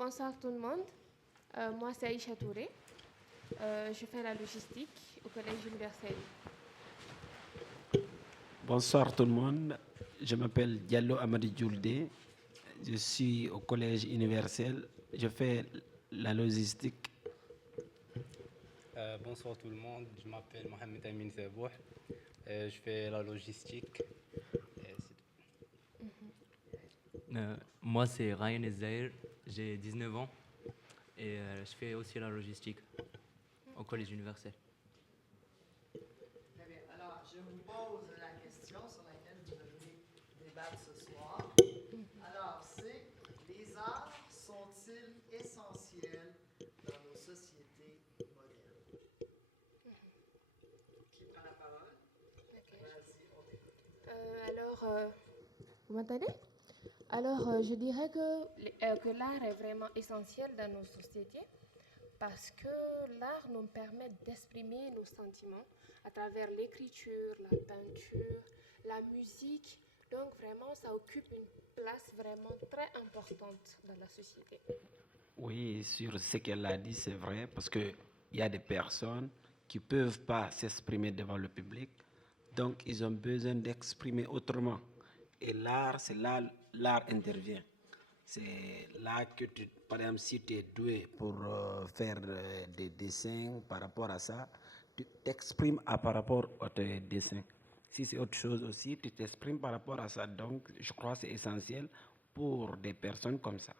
Bonsoir tout le monde. Moi, c'est Aïcha Touré. Je fais la logistique au Collège Universel. Bonsoir tout le monde. Je m'appelle Diallo Amadi Djoulde. Je suis au Collège Universel. Je fais la logistique. Bonsoir tout le monde. Je m'appelle Mohamed Amin Zabouh. Je fais la logistique. Moi, c'est Ryan Ezaïr, j'ai 19 ans et je fais aussi la logistique au Collège Universel. Très bien. Alors, je vous pose la question sur laquelle vous devez débattre ce soir. Alors, c'est les arts sont-ils essentiels dans nos sociétés modernes? Qui prend la parole? Vas-y, on t'écoute. Vous m'entendez? Je dirais que l'art est vraiment essentiel dans nos sociétés parce que l'art nous permet d'exprimer nos sentiments à travers l'écriture, la peinture, la musique. Donc vraiment, ça occupe une place vraiment très importante dans la société. Oui, sur ce qu'elle a dit, c'est vrai, parce qu'il y a des personnes qui ne peuvent pas s'exprimer devant le public, donc ils ont besoin d'exprimer autrement. Et l'art, c'est là l'art intervient. C'est là que, par exemple, si tu es doué pour faire des dessins par rapport à ça, tu t'exprimes par rapport à tes dessins. Si c'est autre chose aussi, tu t'exprimes par rapport à ça. Donc, je crois que c'est essentiel pour des personnes comme ça.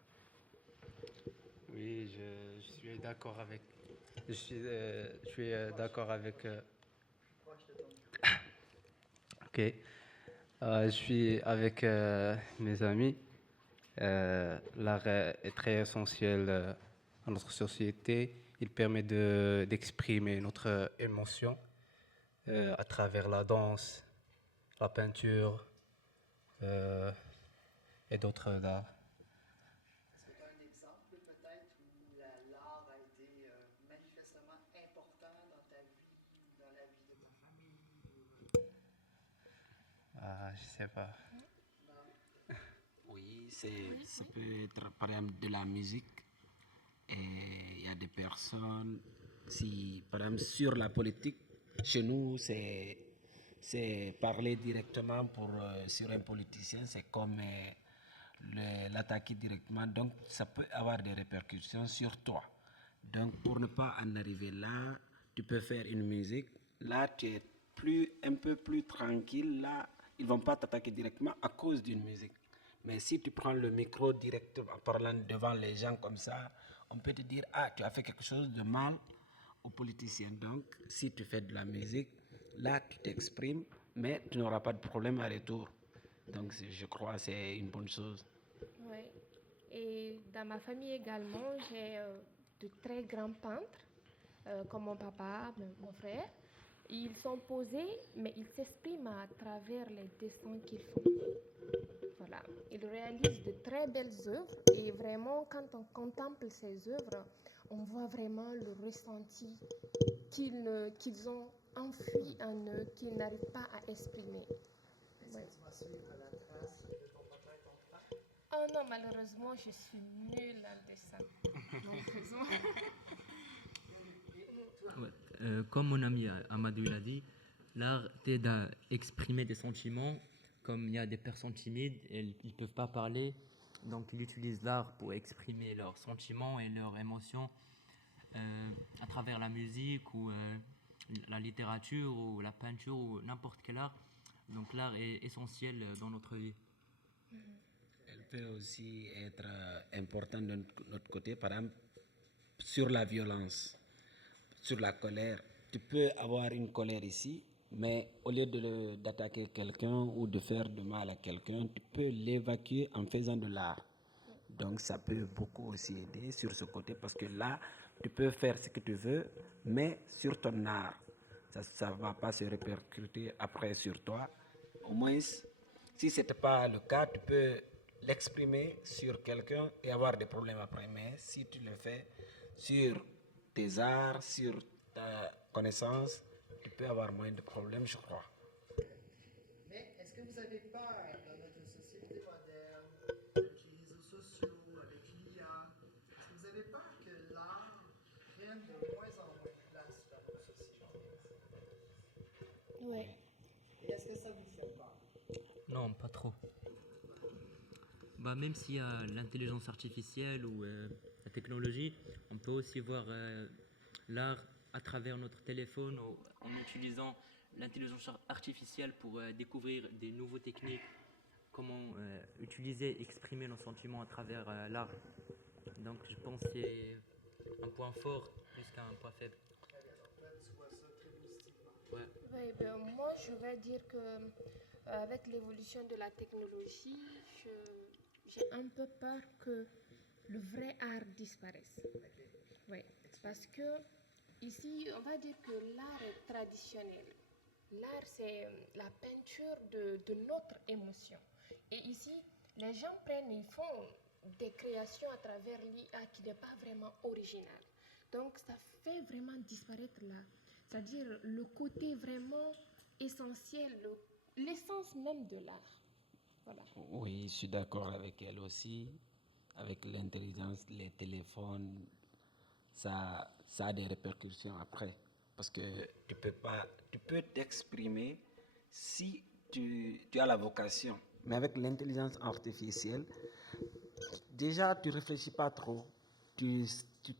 Oui, je suis d'accord avec. Je suis d'accord avec. Ok. Je suis avec mes amis. L'art est très essentiel dans notre société. Il permet d'exprimer notre émotion à travers la danse, la peinture et d'autres arts. Est-ce que tu as un exemple peut-être où l'art a été manifestement important dans ta vie, dans la vie de ta famille? Je sais pas. Oui, ça peut être par exemple de la musique. Et il y a des personnes, si par exemple sur la politique, chez nous, c'est parler directement sur un politicien, c'est comme l'attaquer directement. Donc, ça peut avoir des répercussions sur toi. Donc, pour ne pas en arriver là, tu peux faire une musique. Là, tu es un peu plus tranquille. Là, ils ne vont pas t'attaquer directement à cause d'une musique. Mais si tu prends le micro directement en parlant devant les gens comme ça, on peut te dire, ah, tu as fait quelque chose de mal aux politiciens. Donc, si tu fais de la musique, là, tu t'exprimes, mais tu n'auras pas de problème à retour. Donc, je crois que c'est une bonne chose. Oui. Et dans ma famille également, j'ai de très grands peintres, comme mon papa, mon frère. Ils sont posés, mais ils s'expriment à travers les dessins qu'ils font. Voilà. Ils réalisent de très belles œuvres et vraiment, quand on contemple ces œuvres, on voit vraiment le ressenti qu'ils ont enfui en eux, qu'ils n'arrivent pas à exprimer. Est-ce que tu vas suivre la trace de ton papa et ton frère? Oh non, malheureusement, je suis nulle en dessin. Malheureusement. Comme mon ami Amadou l'a dit, l'art t'aide à exprimer des sentiments. Comme il y a des personnes timides et ils ne peuvent pas parler, donc ils utilisent l'art pour exprimer leurs sentiments et leurs émotions à travers la musique ou la littérature ou la peinture ou n'importe quel art. Donc l'art est essentiel dans notre vie. Elle peut aussi être importante de notre côté, par exemple, sur la violence, sur la colère. Tu peux avoir une colère ici, mais au lieu d'attaquer quelqu'un ou de faire de mal à quelqu'un, tu peux l'évacuer en faisant de l'art. Donc ça peut beaucoup aussi aider sur ce côté parce que là, tu peux faire ce que tu veux, mais sur ton art. Ça ne va pas se répercuter après sur toi. Au moins, si ce n'était pas le cas, tu peux l'exprimer sur quelqu'un et avoir des problèmes après. Mais si tu le fais sur tes arts, sur ta connaissance, tu peux avoir moins de problèmes, je crois. Mais est-ce que vous avez peur dans notre société moderne, avec les réseaux sociaux, avec l'IA, avez peur que l'art prenne de moins en moins de place dans nos sociétés? Ouais. Et est-ce que ça vous fait peur? Non, pas trop. Bah, même s'il y a l'intelligence artificielle ou la technologie, on peut aussi voir l'art à travers notre téléphone ou en utilisant l'intelligence artificielle pour découvrir des nouvelles techniques, comment utiliser, exprimer nos sentiments à travers l'art. Donc je pense que c'est un point fort plus qu'un point faible. Très bien, donc là, tu vois ça très positivement. Ouais. Ouais, ben, moi, je vais dire que avec l'évolution de la technologie, j'ai un peu peur que le vrai art disparaisse. Oui, parce que ici, on va dire que l'art est traditionnel. L'art, c'est la peinture de notre émotion. Et ici, les gens prennent, ils font des créations à travers l'IA qui n'est pas vraiment originale. Donc, ça fait vraiment disparaître là. C'est-à-dire le côté vraiment essentiel, l'essence même de l'art. Voilà. Oui, je suis d'accord avec elle aussi. Avec l'intelligence, les téléphones, ça a des répercussions après. Parce que tu peux t'exprimer si tu as la vocation. Mais avec l'intelligence artificielle, déjà, tu réfléchis pas trop. Tu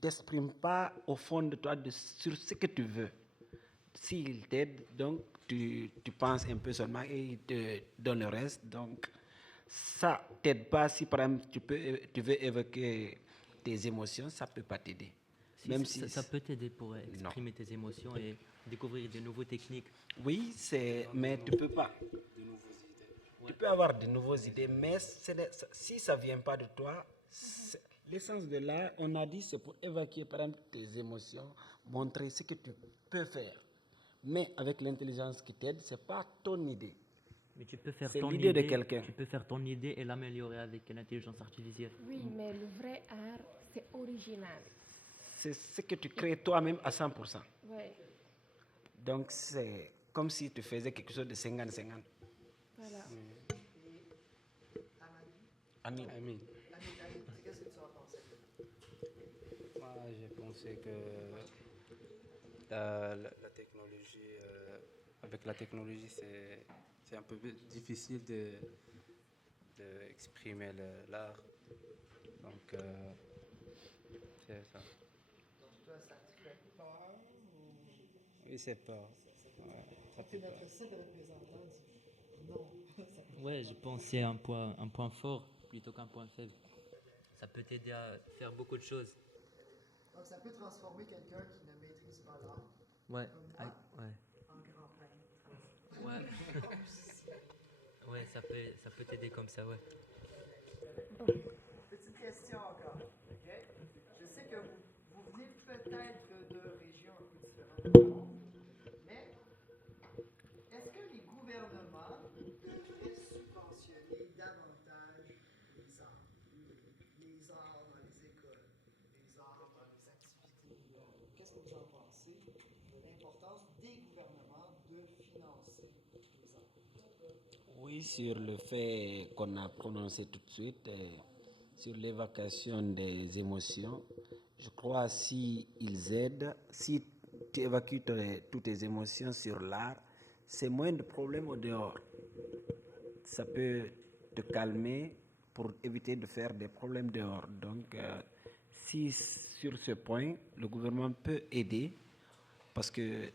t'exprimes pas au fond de toi sur ce que tu veux. S'il t'aide, donc tu penses un peu seulement et il te donne le reste. Donc, ça t'aide pas. Si par exemple tu veux évoquer tes émotions, ça peut pas t'aider. Même si Ça peut t'aider pour exprimer tes émotions et découvrir de nouvelles techniques. oui, mais tu peux pas. Tu peux avoir de nouvelles idées, mais si ça vient pas de toi, l'essence de l'art, on a dit, c'est pour évacuer par exemple tes émotions, montrer ce que tu peux faire. Mais avec l'intelligence qui t'aide, c'est pas ton idée. Mais tu peux faire C'est ton l'idée de idée, quelqu'un. tu peux faire ton idée et l'améliorer avec l'intelligence artificielle. Oui, mais le vrai art, c'est original. C'est ce que tu crées toi-même à 100%. Ouais, Donc c'est comme si tu faisais quelque chose de 50-50. voilà. Et Amadou, Amin. Amin. Amin, qu'est-ce que tu en penses? Moi, j'ai pensé que la technologie, avec la technologie, c'est un peu difficile d'exprimer l'art. Donc, c'est ça. Donc toi, ça te fait peur ou... Oui, c'est pas. Ouais, ça fait peur. Notre seul représentant dit non. Ça peut Ouais, je pense que c'est un point fort plutôt qu'un point faible. Ça peut t'aider à faire beaucoup de choses. Donc ça peut transformer quelqu'un qui ne maîtrise pas l'art Ouais, comme moi ouais. en grand peintre. Ouais. En musicien. Ouais, ça peut t'aider comme ça, ouais. Petite question encore. ok? Je sais que vous venez peut-être de régions un peu différentes du monde, mais est-ce que les gouvernements devraient subventionner davantage les arts? Les arts dans les écoles, les arts dans les activités. Qu'est-ce que vous en pensez de l'importance des gouvernements de financer les arts? Oui, sur le fait qu'on a prononcé tout de suite, sur l'évacuation des émotions, je crois si ils aident, si tu évacues toutes tes émotions sur l'art, c'est moins de problèmes au dehors. Ça peut te calmer pour éviter de faire des problèmes dehors. Donc, si sur ce point, le gouvernement peut aider, parce que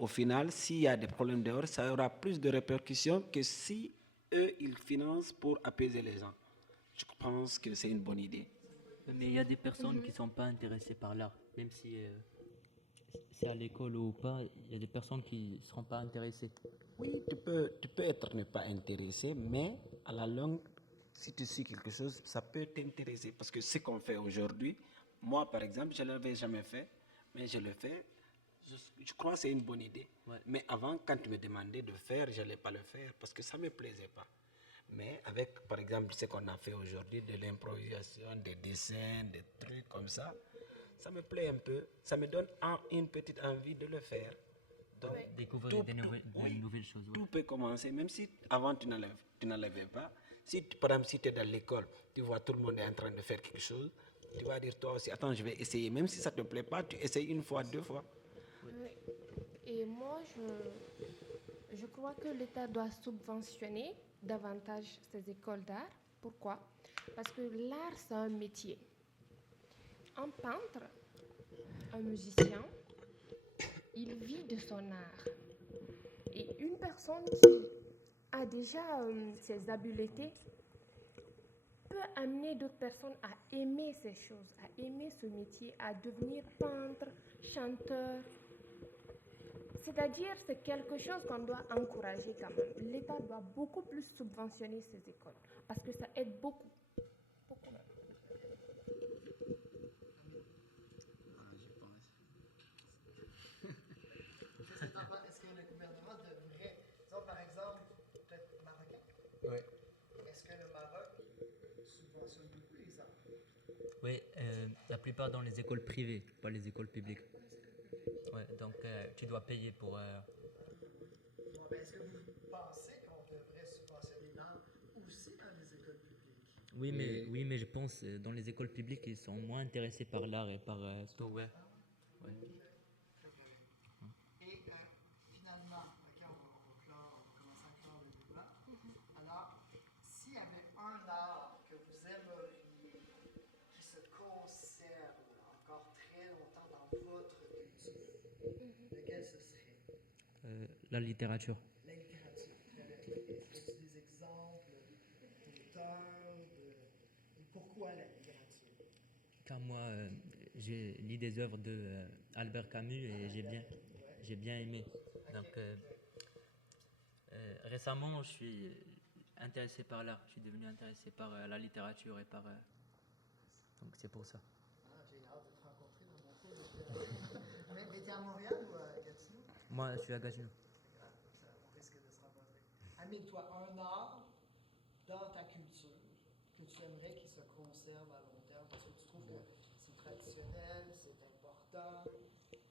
au final, s'il y a des problèmes dehors, ça aura plus de répercussions que si eux, ils financent pour apaiser les gens. Je pense que c'est une bonne idée. Mais il y a des personnes qui ne sont pas intéressées par l'art, même si c'est à l'école ou pas, il y a des personnes qui ne seront pas intéressées. Oui, tu peux être ne pas intéressé, mais à la longue, si tu suis quelque chose, ça peut t'intéresser. Parce que ce qu'on fait aujourd'hui, moi par exemple, je ne l'avais jamais fait, mais je le fais. Je crois que c'est une bonne idée. Ouais. Mais avant, quand tu me demandais de faire, je n'allais pas le faire parce que ça ne me plaisait pas. Mais avec, par exemple, ce qu'on a fait aujourd'hui, de l'improvisation, des dessins, des trucs comme ça me plaît un peu. Ça me donne une petite envie de le faire. Donc, Découvrir des nouvelles choses. Ouais. tout peut commencer, même si avant tu n'en avais pas. Si, par exemple, si tu es dans l'école, tu vois tout le monde est en train de faire quelque chose, Tu vas dire toi aussi, attends, je vais essayer. Même si ça ne te plaît pas, tu essayes une fois, deux fois. Oui. Et moi, je crois que l'État doit subventionner davantage ces écoles d'art. Pourquoi? Parce que l'art, c'est un métier. Un peintre, un musicien, il vit de son art. Et une personne qui a déjà ses habiletés peut amener d'autres personnes à aimer ces choses, à aimer ce métier, à devenir peintre, chanteur. C'est-à-dire, c'est quelque chose qu'on doit encourager quand même. L'État doit beaucoup plus subventionner ces écoles parce que ça aide beaucoup. Beaucoup même. Est-ce que le gouvernement devrait, disons par exemple, peut-être marocain, Oui. est-ce que le Maroc subventionne beaucoup les arts? Oui, la plupart dans les écoles privées, pas les écoles publiques. Ouais, donc tu dois payer pour. Bon, ben, est-ce que vous pensez qu'on devrait subventionner l'art aussi dans les écoles publiques? Oui, mais je pense dans les écoles publiques, ils sont moins intéressés par l'art et par tout. Ouais. Ouais. Et finalement, ok, on va commencer à clore le débat. Alors, s'il y avait un art que vous aimeriez qui se conserve encore très longtemps dans votre culture, lequel ce serait? La littérature. La littérature. Est-ce que tu as des exemples d'auteurs et pourquoi la littérature? Car moi, j'ai lu des œuvres de Albert Camus et j'ai bien aimé. Donc, récemment, je suis intéressé par l'art. Je suis devenu intéressé par la littérature et par. Donc, c'est pour ça. Ah, j'ai hâte de te rencontrer dans mon cours de littérature. Mais t'es à Montréal ou à Gatineau? Moi, je suis à Gatineau. On risque de se rencontrer. Amine, toi, un art dans ta culture que tu aimerais qu'il se conserve à long terme parce que tu trouves que c'est traditionnel, c'est important.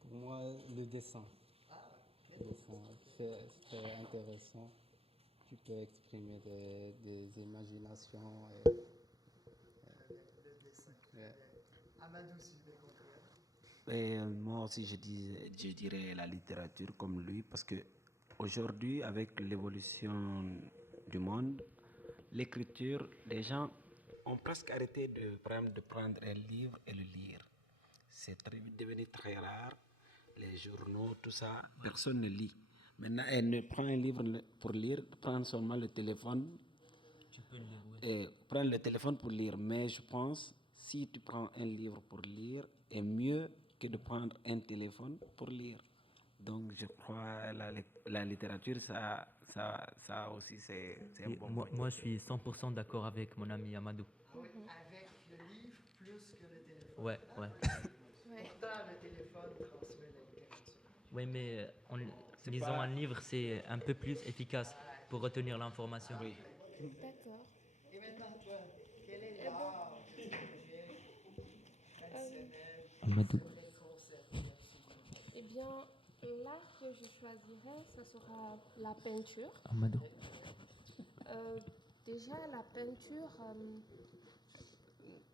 Pour moi, le dessin. Ah, Le dessin, c'est intéressant. Tu peux exprimer des imaginations. le dessin. Ouais. Amadou, si je vais conclure. Et moi aussi, je dirais la littérature comme lui, parce que aujourd'hui, avec l'évolution du monde, l'écriture, les gens ont presque arrêté de prendre un livre et le lire. C'est devenu très rare. Les journaux, tout ça, personne ne lit. Maintenant, elle ne prend un livre pour lire, prend seulement le téléphone. Tu peux le lire, oui. Et prendre le téléphone pour lire. Mais je pense, si tu prends un livre pour lire, est mieux que de prendre un téléphone pour lire. Donc, je crois la littérature, ça aussi, c'est un bon Moi, je suis 100% d'accord avec mon ami Amadou. Ah oui, avec le livre plus que le téléphone. Ouais. Pourtant, le téléphone transmet la littérature. Oui, mais lisant un livre, c'est un peu plus efficace pour retenir l'information. Oui. D'accord. Et maintenant, toi, quel est l'art, le projet traditionnel Amadou. que tu aimerais conserver absolument? Eh bien, l'art que je choisirais, ce sera la peinture. Amadou. Déjà, la peinture,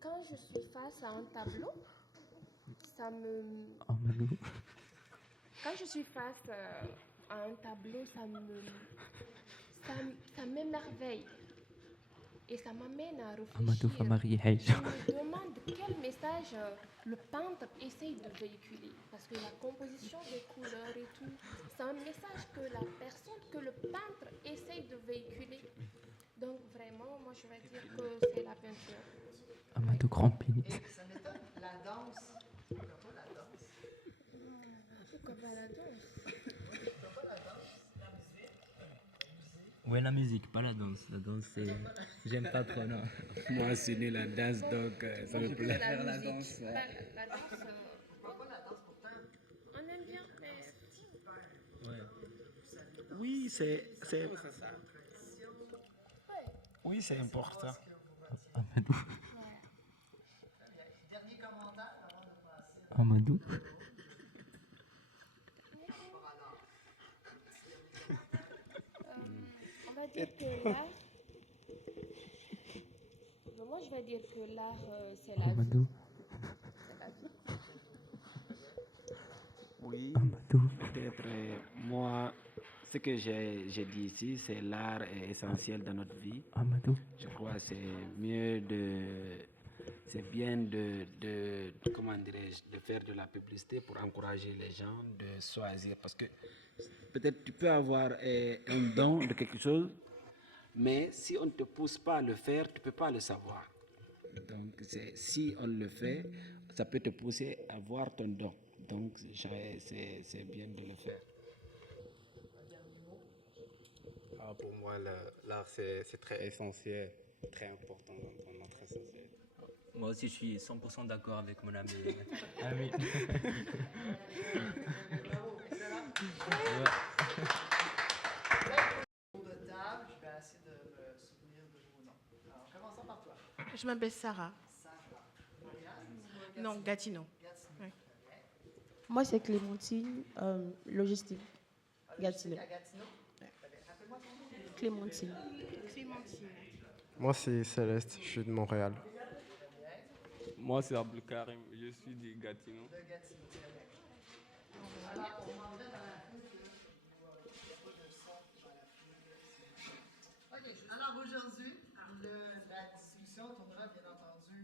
quand je suis face à un tableau, ça me... Amadou. Quand je suis face à un tableau, ça m'émerveille. Et ça m'amène à Amadou réfléchir. Famari Je me demande quel message le peintre essaye de véhiculer. Parce que la composition des couleurs et tout, c'est un message que le peintre essaye de véhiculer. Donc vraiment, moi je vais dire que c'est la peinture. Amadou Grand Pénis. Et ça m'étonne, la danse. Pourquoi pas la danse? Pourquoi pas la danse? Pourquoi pas la danse? La musique? Ouais, la musique, pas la danse. La danse, c'est. J'aime pas trop, non. Moi, c'est né la danse, donc ça me plaît. La danse. La danse, Pourquoi pas la danse pourtant? on aime bien, mais... Ouais. Oui, oui, c'est important. Amadou. Dernier commentaire avant de passer Amadou. On va dire que l'art... Moi, je vais dire que l'art, c'est la vie. Amadou. Ce que j'ai dit ici, c'est l'art est essentiel dans notre vie. Amadou. Je crois que c'est bien comment dirais-je, de faire de la publicité pour encourager les gens de choisir. Parce que peut-être tu peux avoir un don de quelque chose, mais si on ne te pousse pas à le faire, tu ne peux pas le savoir. Donc, si on le fait, ça peut te pousser à voir ton don. Donc, c'est bien de le faire. Pour moi, l'art, c'est très essentiel, très important dans notre société. Moi aussi, je suis 100% d'accord avec mon ami. Ami. Tour de table, je vais essayer de me souvenir de vos noms. Alors, commençons par toi. Je m'appelle Sarah. Sarah. Marianne ou Non, Gatineau. Gatineau. Oui. Très bien. Moi, c'est Clémentine, logistique. Gatineau. À Gatineau? Très bien. Rappelle-moi ton nom. Clémentine. Clémentine. Moi, c'est Céleste, je suis de Montréal. Moi, c'est Abdul Karim, je suis de Gatineau. De Gatineau. Très bien. Alors, on demanderait dans la foule de nous pas de son dans la foule. OK. Alors, aujourd'hui, la discussion tournera, bien entendu,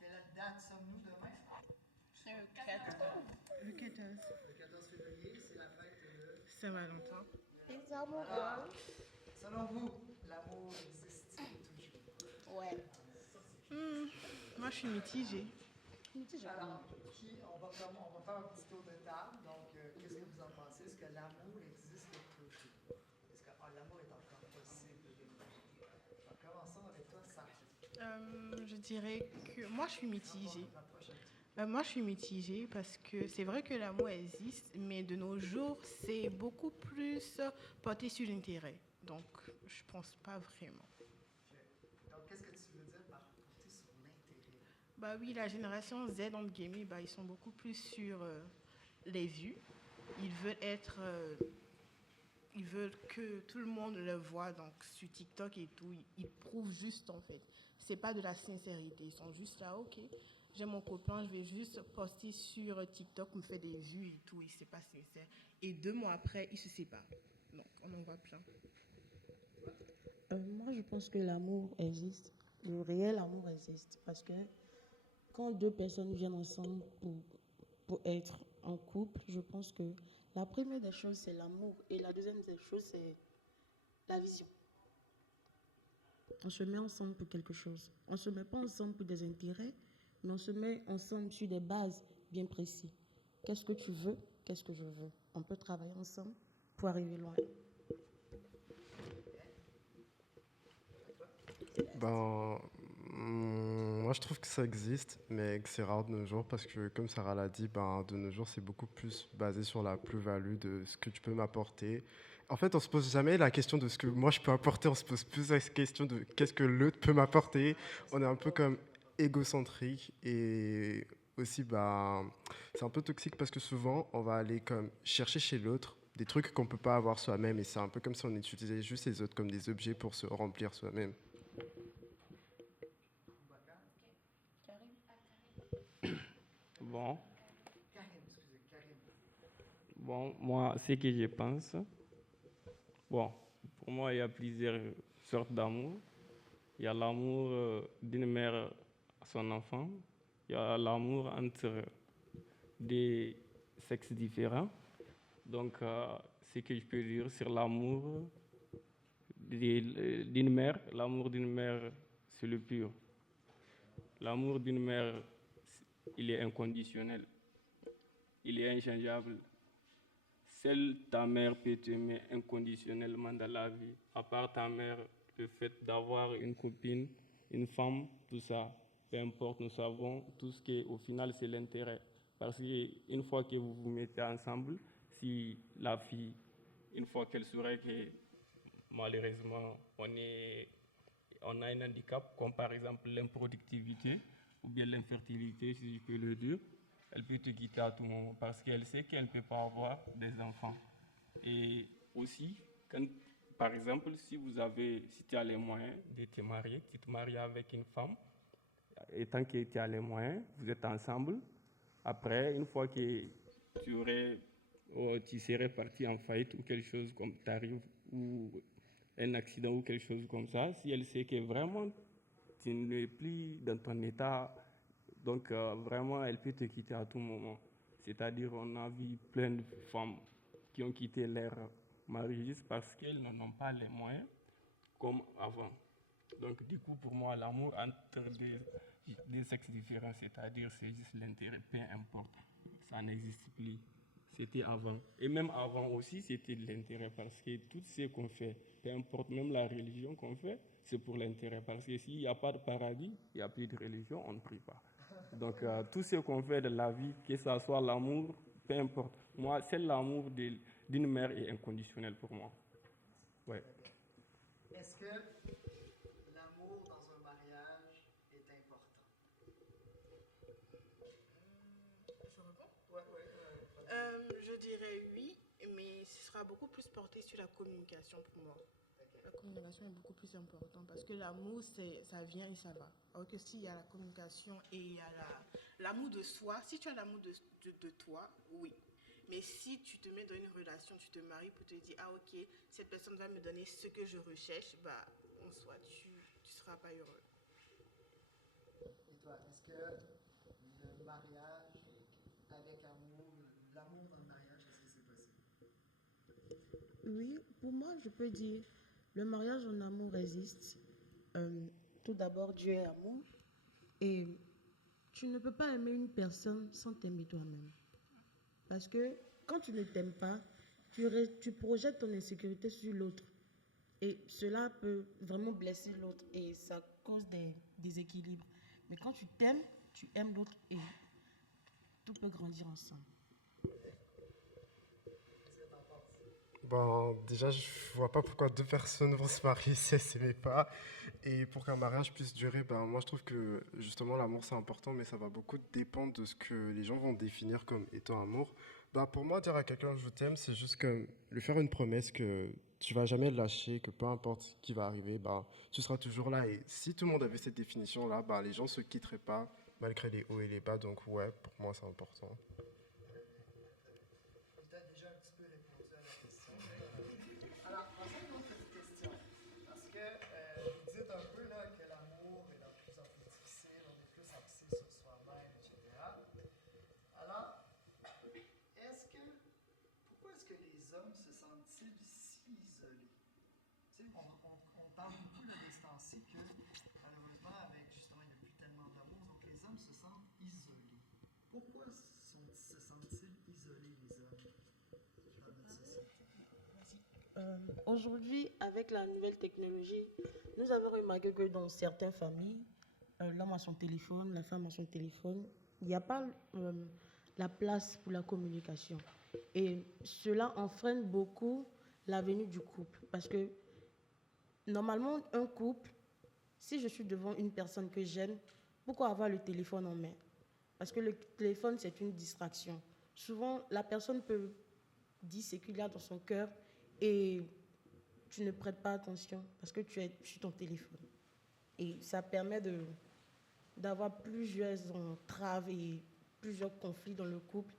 quelle date sommes-nous demain? Le 14. Le 14 février, c'est la fête de... Saint-Valentin. Alors, selon vous, l'amour existe-t-il toujours? Ouais. Moi, je suis mitigée. Alors, on va faire un petit tour de table. Donc, qu'est-ce que vous en pensez? Est-ce que l'amour existe toujours? Est-ce que l'amour est encore possible de vivre? Alors, commençons avec toi, Sarah. Je dirais que moi, je suis mitigée. Moi, je suis mitigée parce que c'est vrai que l'amour existe, mais de nos jours, c'est beaucoup plus porté sur l'intérêt. Donc, je pense pas vraiment. Donc, qu'est-ce que tu veux dire par porter sur l'intérêt? Bah oui, la génération Z, entre guillemets, bah, ils sont beaucoup plus sur les vues. Ils veulent être... ils veulent que tout le monde le voit, donc sur TikTok et tout. Ils prouvent juste, en fait. C'est pas de la sincérité. Ils sont juste là, ok, j'ai mon copain, je vais juste poster sur TikTok, me faire des vues et tout, et c'est pas sincère. Et 2 mois après, ils se séparent. Donc, on en voit plein. Moi, je pense que l'amour existe. Le réel amour existe. Parce que quand 2 personnes viennent ensemble pour être en couple, je pense que la première des choses, c'est l'amour. Et la deuxième des choses, c'est la vision. On se met ensemble pour quelque chose. On ne se met pas ensemble pour des intérêts, mais on se met ensemble sur des bases bien précises. Qu'est-ce que tu veux? Qu'est-ce que je veux? On peut travailler ensemble pour arriver loin. Moi, je trouve que ça existe, mais que c'est rare de nos jours parce que, comme Sarah l'a dit, de nos jours, c'est beaucoup plus basé sur la plus-value de ce que tu peux m'apporter. En fait, on se pose jamais la question de ce que moi je peux apporter, on se pose plus la question de qu'est-ce que l'autre peut m'apporter. On est un peu comme égocentrique et aussi, c'est un peu toxique parce que souvent, on va aller comme chercher chez l'autre des trucs qu'on peut pas avoir soi-même et c'est un peu comme si on utilisait juste les autres comme des objets pour se remplir soi-même. Bon. Bon, moi, ce que je pense, bon, pour moi, il y a plusieurs sortes d'amour. Il y a l'amour d'une mère à son enfant. Il y a l'amour entre des sexes différents. Donc, ce que je peux dire sur l'amour d'une mère, c'est le pur. L'amour d'une mère, il est inconditionnel. Il est inchangeable. Seule ta mère peut t'aimer inconditionnellement dans la vie. À part ta mère, le fait d'avoir une copine, une femme, tout ça, peu importe, nous savons tout ce qui est, au final, c'est l'intérêt. Parce qu'une fois que vous vous mettez ensemble, si la fille, une fois qu'elle saurait que malheureusement on a un handicap, comme par exemple l'improductivité ou bien l'infertilité, si je peux le dire, elle peut te quitter à tout moment parce qu'elle sait qu'elle ne peut pas avoir des enfants. Et aussi, par exemple, si tu as les moyens de te marier, tu te maries avec une femme, et tant que tu as les moyens, vous êtes ensemble. Après, une fois que tu aurais tu serais parti en faillite ou quelque chose comme t'arrive, ou un accident ou quelque chose comme ça, si elle sait que vraiment tu n'es plus dans ton état, donc vraiment elle peut te quitter à tout moment. C'est-à-dire on a vu plein de femmes qui ont quitté leur mari juste parce qu'elles n'en ont pas les moyens comme avant. Donc du coup pour moi l'amour entre des sexes différents, c'est-à-dire c'est juste l'intérêt, peu importe, ça n'existe plus. C'était avant. Et même avant aussi, c'était de l'intérêt parce que tout ce qu'on fait, peu importe même la religion qu'on fait, c'est pour l'intérêt. Parce que s'il n'y a pas de paradis, il n'y a plus de religion, on ne prie pas. Donc tout ce qu'on fait de la vie, que ce soit l'amour, peu importe. Moi, c'est l'amour d'une mère est inconditionnel pour moi. Ouais. Est-ce que l'amour dans un mariage est important? Je réponds? Ouais. Je dirais oui, mais ce sera beaucoup plus porté sur la communication pour moi. La communication est beaucoup plus importante parce que l'amour, ça vient et ça va. Alors que s'il y a la communication et il y a l'amour de soi, si tu as l'amour de toi, oui. Mais si tu te mets dans une relation, tu te maries pour te dire, ah ok, cette personne va me donner ce que je recherche, bah en soi, tu ne seras pas heureux. Et toi, est-ce que le mariage avec amour, l'amour dans le mariage, est-ce que c'est possible? Oui, pour moi, je peux dire, le mariage en amour existe. Tout d'abord, Dieu est amour. Et tu ne peux pas aimer une personne sans t'aimer toi-même. Parce que quand tu ne t'aimes pas, tu projettes ton insécurité sur l'autre. Et cela peut vraiment blesser l'autre et ça cause des déséquilibres. Mais quand tu aimes l'autre et tout peut grandir ensemble. Bon, déjà, je vois pas pourquoi deux personnes vont se marier si elles s'aimaient pas. Et pour qu'un mariage puisse durer, ben, moi je trouve que justement l'amour c'est important, mais ça va beaucoup dépendre de ce que les gens vont définir comme étant amour. Ben, pour moi, dire à quelqu'un je t'aime, c'est juste comme lui faire une promesse que tu vas jamais le lâcher, que peu importe ce qui va arriver, ben, tu seras toujours là. Et si tout le monde avait cette définition-là, ben, les gens se quitteraient pas malgré les hauts et les bas. Donc ouais, pour moi c'est important. Tu as déjà un petit peu répondu à la question. Alors, passons à une autre petite question. Parce que vous dites un peu là, que l'amour est de plus en plus difficile, on est plus axé sur soi-même, etc. Alors, pourquoi est-ce que les hommes se sentent-ils si isolés? Tu sais, on parle beaucoup là, de ce temps-ci que, malheureusement, avec justement, il n'y a plus tellement d'amour, donc les hommes se sentent isolés. Pourquoi se sentent-ils isolés, les hommes, dans notre société? Aujourd'hui, avec la nouvelle technologie, nous avons remarqué que dans certaines familles, l'homme a son téléphone, la femme a son téléphone. Il n'y a pas la place pour la communication. Et cela enfreine beaucoup la venue du couple. Parce que normalement, un couple, si je suis devant une personne que j'aime, pourquoi avoir le téléphone en main? Parce que le téléphone, c'est une distraction. Souvent, la personne peut dire ce qu'il y a dans son cœur et tu ne prêtes pas attention parce que tu es sur ton téléphone. Et ça permet d'avoir plusieurs entraves et plusieurs conflits dans le couple.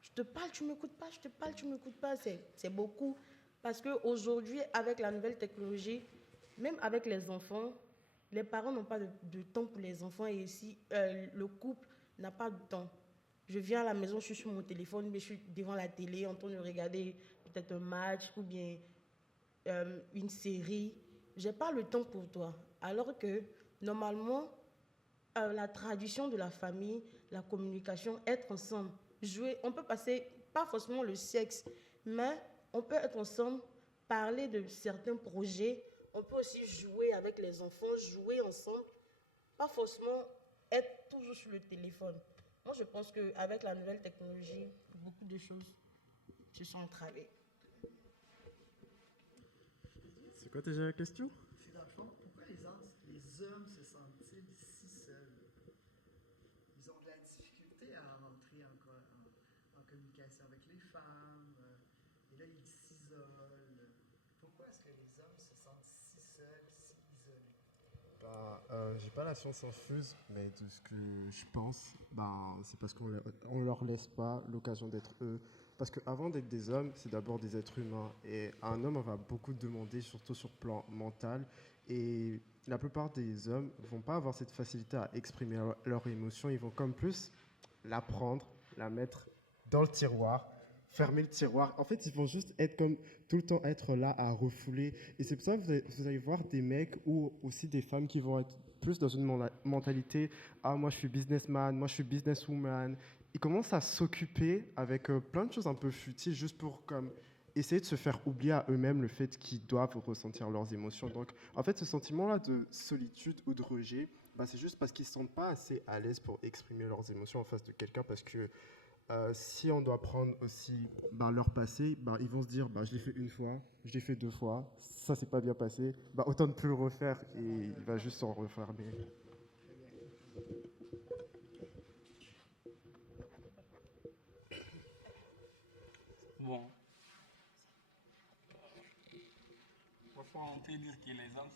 Je te parle, tu ne m'écoutes pas, je te parle, tu ne m'écoutes pas. C'est beaucoup. Parce qu'aujourd'hui, avec la nouvelle technologie, même avec les enfants, les parents n'ont pas de temps pour les enfants et si le couple n'a pas de temps. Je viens à la maison, je suis sur mon téléphone, mais je suis devant la télé en train de regarder peut-être un match ou bien une série. Je n'ai pas le temps pour toi. Alors que normalement, la tradition de la famille, la communication, être ensemble, jouer, on peut passer, pas forcément le sexe, mais on peut être ensemble, parler de certains projets, on peut aussi jouer avec les enfants, jouer ensemble, pas forcément être toujours sur le téléphone. Moi, je pense qu'avec la nouvelle technologie, beaucoup de choses se sont entravées. C'est quoi déjà la question? C'est dans le fond, pourquoi les hommes se sentent-ils si seuls? Ils ont de la difficulté à rentrer en communication avec les femmes, et là ils s'isolent. Pourquoi est-ce que les hommes se sentent si seuls, si isolés? J'ai pas la science infuse, mais de ce que je pense, c'est parce on leur laisse pas l'occasion d'être eux. Parce qu'avant d'être des hommes, c'est d'abord des êtres humains. Et un homme, on va beaucoup demander, surtout sur le plan mental. Et la plupart des hommes vont pas avoir cette facilité à exprimer leurs émotions. Ils vont comme plus la prendre, la mettre dans le tiroir, fermer le tiroir. En fait, ils vont juste être comme tout le temps être là à refouler. Et c'est pour ça que vous allez voir des mecs ou aussi des femmes qui vont être plus dans une mentalité ah, moi je suis businessman, moi je suis businesswoman. Ils commencent à s'occuper avec plein de choses un peu futiles juste pour comme essayer de se faire oublier à eux-mêmes le fait qu'ils doivent ressentir leurs émotions. Donc, en fait, ce sentiment-là de solitude ou de rejet, c'est juste parce qu'ils ne se sentent pas assez à l'aise pour exprimer leurs émotions en face de quelqu'un parce que si on doit prendre aussi leur passé, ils vont se dire je l'ai fait une fois, je l'ai fait 2 fois, ça s'est pas bien passé, autant ne plus le refaire et il va juste s'en refermer. Bon, parfois on peut dire que les hommes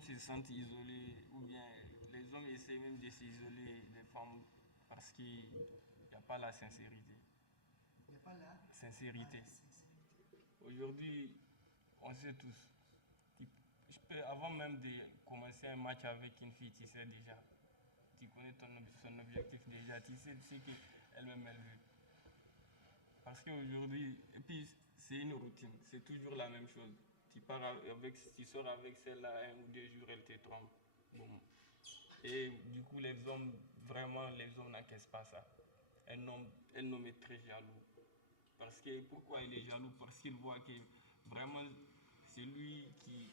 se sentent isolés ou bien les hommes essaient même de s'isoler des femmes parce qu'il n'y a pas la sincérité. Il n'y a pas la sincérité. Aujourd'hui, on sait tous. Avant même de commencer un match avec une fille, tu sais déjà. Tu connais son objectif déjà. Tu sais qu'elle-même elle veut. Parce qu'aujourd'hui, et puis c'est une routine. C'est toujours la même chose. Tu sors avec celle-là 1 ou 2 jours, elle te trompe. Bon. Et du coup, les hommes n'encaissent pas ça. Un homme est très jaloux. Pourquoi il est jaloux? Parce qu'il voit que vraiment c'est lui qui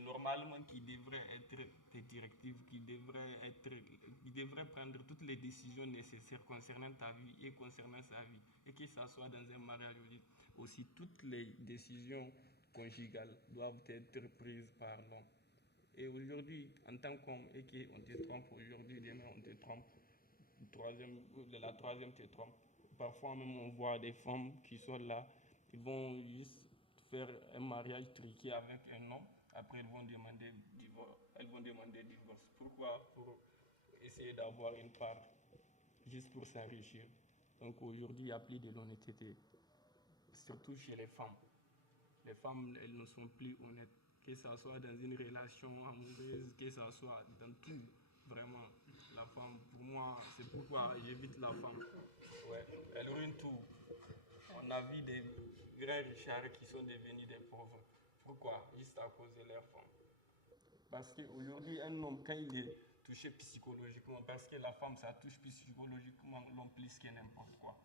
normalement qui devrait être des directives, qui devrait prendre toutes les décisions nécessaires concernant ta vie et concernant sa vie. Et que ça soit dans un mariage aussi, toutes les décisions conjugales doivent être prises par l'homme. Et aujourd'hui, en tant qu'homme, et qu'on te trompe aujourd'hui, demain on te trompe, la troisième te trompe. Parfois même on voit des femmes qui sont là, ils vont juste faire un mariage truqué avec un homme, après elles vont demander divorce. Pourquoi? Pour essayer d'avoir une part, juste pour s'enrichir. Donc aujourd'hui, il n'y a plus de l'honnêteté, surtout chez les femmes. Les femmes, elles ne sont plus honnêtes, que ce soit dans une relation amoureuse, que ce soit dans tout. Vraiment, la femme, pour moi, c'est pourquoi j'évite la femme. Ouais, elle ruine tout. On a vu des grands richards qui sont devenus des pauvres. Pourquoi? Juste à cause de leur femme. Parce qu'aujourd'hui, un homme, quand il est touché psychologiquement, parce que la femme, ça touche psychologiquement l'homme plus que n'importe quoi.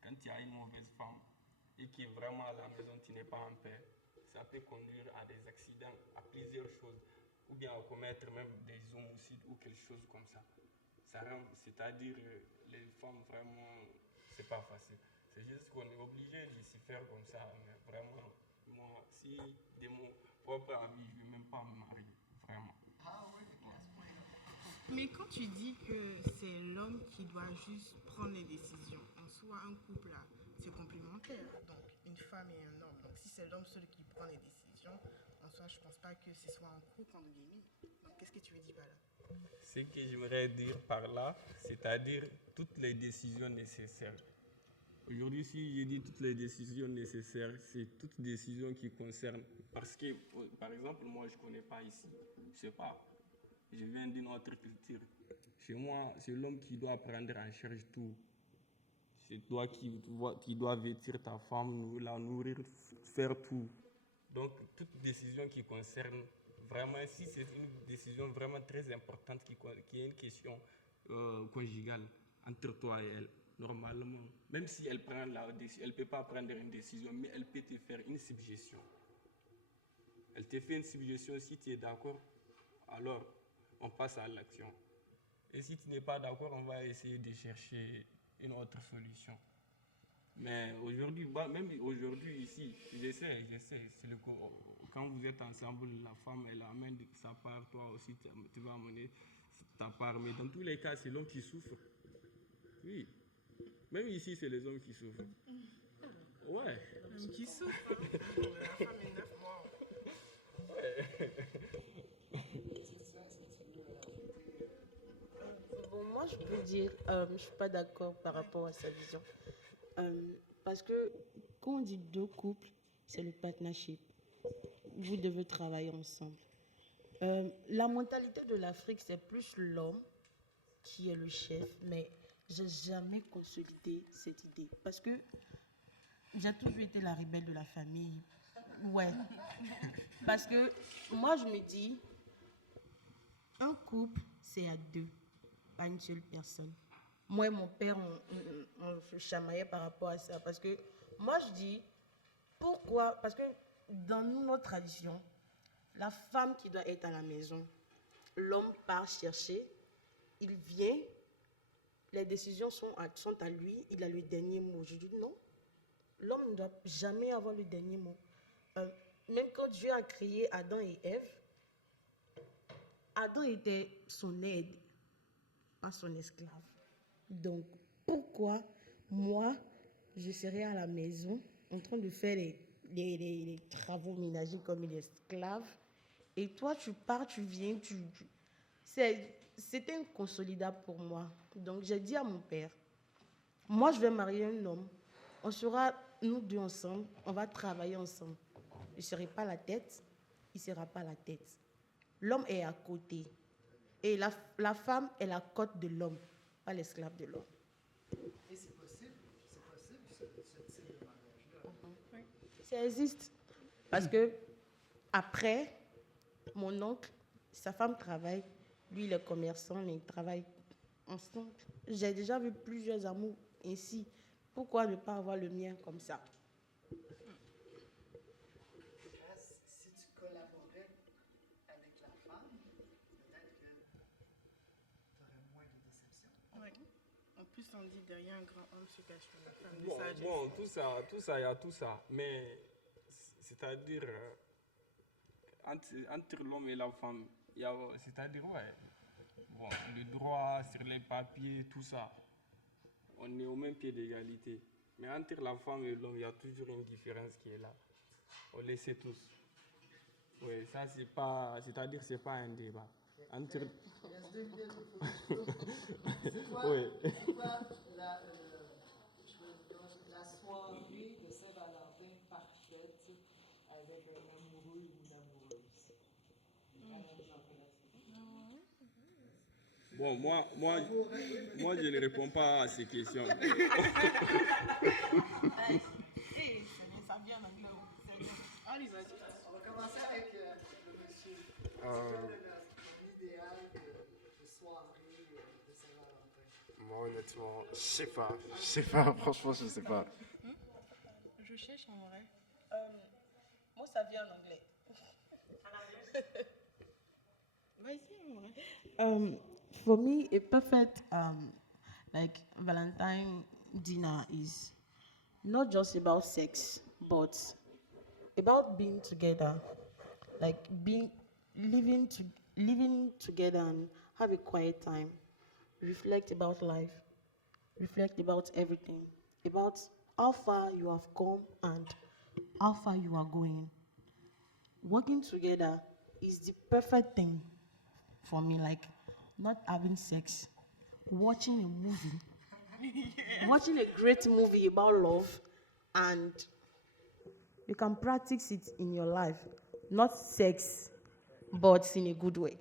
Quand tu as une mauvaise femme et que vraiment à la maison, tu n'es pas en paix, ça peut conduire à des accidents, à plusieurs choses, ou bien à commettre même des homicides ou quelque chose comme ça. C'est-à-dire, les femmes, vraiment, c'est pas facile. C'est juste qu'on est obligé de s'y faire comme ça, mais vraiment, moi, si de mon propre avis, je ne vais même pas me marier, vraiment. Ah oui, à ce point-là. Mais quand tu dis que c'est l'homme qui doit juste prendre les décisions, en soi, un couple, là, c'est complémentaire. Donc, une femme et un homme. Donc, si c'est l'homme seul qui prend les décisions, en soi, je ne pense pas que ce soit un couple, entre guillemets. Donc, qu'est-ce que tu veux dire par là? Ce que j'aimerais dire par là, c'est-à-dire toutes les décisions nécessaires. Aujourd'hui, si je dis toutes les décisions nécessaires, c'est toutes décisions qui concernent. Parce que, par exemple, moi, je ne connais pas ici. Je ne sais pas. Je viens d'une autre culture. Chez moi, c'est l'homme qui doit prendre en charge tout. C'est toi qui dois vêtir ta femme, la nourrir, faire tout. Donc, toute décision qui concerne vraiment, si c'est une décision vraiment très importante qui est une question conjugale entre toi et elle, normalement, même si elle prend la décision, elle ne peut pas prendre une décision, mais elle peut te faire une suggestion. Elle te fait une suggestion, si tu es d'accord, alors on passe à l'action. Et si tu n'es pas d'accord, on va essayer de chercher une autre solution. Mais aujourd'hui, même aujourd'hui ici, je sais, c'est le cas. Quand vous êtes ensemble, la femme, elle amène sa part, toi aussi, tu vas amener ta part. Mais dans tous les cas, c'est l'homme qui souffre. Oui. Même ici, c'est les hommes qui souffrent. Ouais. L'homme qui souffre. La femme est 9 mois. Ouais. moi, je peux dire, je ne suis pas d'accord par rapport à sa vision. Parce que quand on dit deux couples, c'est le partnership. Vous devez travailler ensemble. La mentalité de l'Afrique, c'est plus l'homme qui est le chef, mais j'ai jamais consolidé cette idée. Parce que j'ai toujours été la rebelle de la famille. Ouais. Parce que moi, je me dis, un couple, c'est à deux, pas une seule personne. Moi et mon père, on se chamaillait par rapport à ça. Parce que moi, je dis, pourquoi? Parce que dans notre tradition, la femme qui doit être à la maison, l'homme part chercher, il vient, les décisions sont à lui, il a le dernier mot. Je dis non, l'homme ne doit jamais avoir le dernier mot. Même quand Dieu a créé Adam et Ève, Adam était son aide, pas son esclave. Donc, pourquoi moi, je serais à la maison en train de faire les travaux ménagers comme une esclave et toi, tu pars, tu viens, c'était inconsolidable pour moi. Donc, j'ai dit à mon père, moi, je vais marier un homme. On sera, nous deux ensemble, on va travailler ensemble. Je ne serai pas la tête, il ne sera pas la tête. L'homme est à côté. Et la femme est la côte de l'homme, pas l'esclave de l'homme. Et c'est possible ce type de mariage-là. Oui. Ça existe. Parce que après, mon oncle, sa femme travaille, lui il est commerçant, mais ils travaillent ensemble. J'ai déjà vu plusieurs amours ainsi. Pourquoi ne pas avoir le mien comme ça? Si tu collaborais avec la femme, peut-être que tu aurais moins de déception. Oui. En plus, on dit derrière un grand homme se cache une femme de sagesse. Bon, tout ça, il y a tout ça. Mais c'est-à-dire, entre l'homme et la femme, il y a, c'est-à-dire, ouais, bon, le droit sur les papiers, tout ça, on est au même pied d'égalité. Mais entre la femme et l'homme, il y a toujours une différence qui est là. On le sait tous. Oui, ça, c'est-à-dire, c'est pas un débat. Entre... Oui. C'est quoi la soirée de Saint-Valentin parfaite avec un amoureux ou une amoureuse? Bon, moi, je ne réponds pas à ces questions. Ça vient en anglais. Allez, vas-y. On va commencer avec monsieur. C'est quoi ton idéal de soirée de Saint-Valentin? Moi, honnêtement, je sais pas, franchement, je sais pas. Je cherche en vrai. Moi, ça vient en anglais. Vas-y, en vrai. For me, a perfect like Valentine dinner is not just about sex, but about being together, like living together and have a quiet time, reflect about life, reflect about everything, about how far you have come and how far you are going. Working together is the perfect thing for me, like not having sex, watching a movie, watching a great movie about love, and you can practice it in your life. Not sex, but in a good way.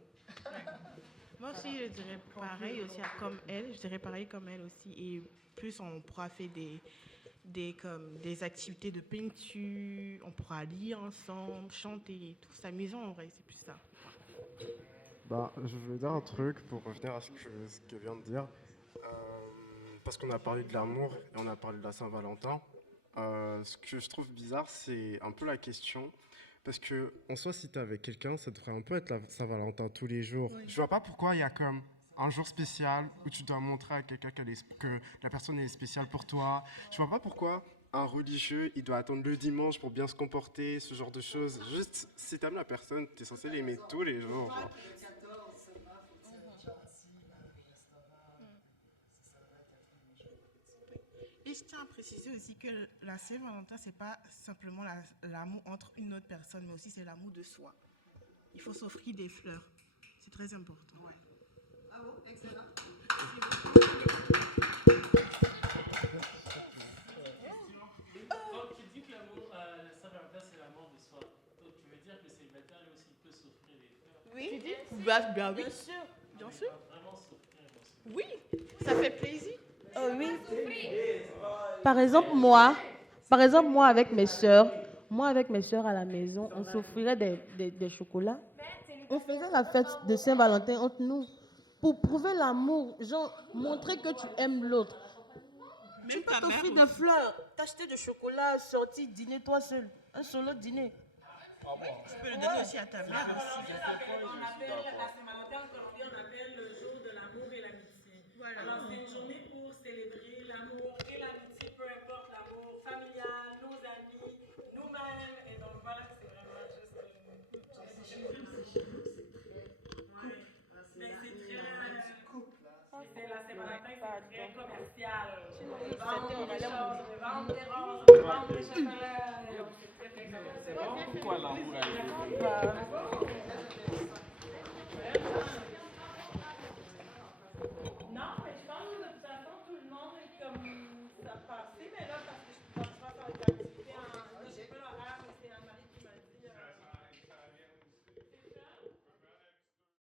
Moi aussi, je dirais pareil aussi comme elle. Je dirais pareil comme elle aussi. Et plus on pourra faire des activités de peinture, on pourra lire ensemble, chanter, tout s'amuser en vrai, c'est plus ça. Bah, je veux dire un truc pour revenir à ce que vient de dire. Parce qu'on a parlé de l'amour et on a parlé de la Saint-Valentin. Ce que je trouve bizarre, c'est un peu la question. Parce que, en soi, si t'es avec quelqu'un, ça devrait un peu être la Saint-Valentin tous les jours. Oui. Je vois pas pourquoi il y a comme un jour spécial où tu dois montrer à quelqu'un que la personne est spéciale pour toi. Je vois pas pourquoi un religieux, il doit attendre le dimanche pour bien se comporter, ce genre de choses. Juste, si t'aimes la personne, t'es censé l'aimer tous les jours. Genre. Et je tiens à préciser aussi que la Saint-Valentin, c'est pas simplement l'amour entre une autre personne, mais aussi c'est l'amour de soi. Il faut s'offrir des fleurs. C'est très important. Ouais. Ah bon, excellent. Quand tu dis que l'amour, la Saint-Valentin, c'est l'amour de soi, donc tu veux dire que le célibataire lui aussi peut s'offrir des fleurs? Oui, bah oui. Bien sûr, bien sûr. Vraiment s'offrir dans ce Oui, ça fait plaisir. Oh oui. Par exemple, moi avec mes sœurs à la maison, on s'offrirait des chocolats. On faisait la fête de Saint-Valentin entre nous pour prouver l'amour, genre montrer que tu aimes l'autre. Tu peux t'offrir des fleurs, t'acheter du chocolat, sortir, dîner toi seul, un solo dîner. Tu peux le donner aussi à ta mère. On appelle la Saint-Valentin, on appelle le jour de l'amour et l'amitié. Voilà. Alors c'est une journée pour célébrer l'amour et l'amitié, peu importe l'amour familial, nos amis, nous-mêmes. Et donc voilà, c'est vraiment juste c'est la Saint-Valentin, c'est très commercial. Vendre des choses, vendre des roses, vendre des chocolats. C'est bon, pourquoi l'amour a été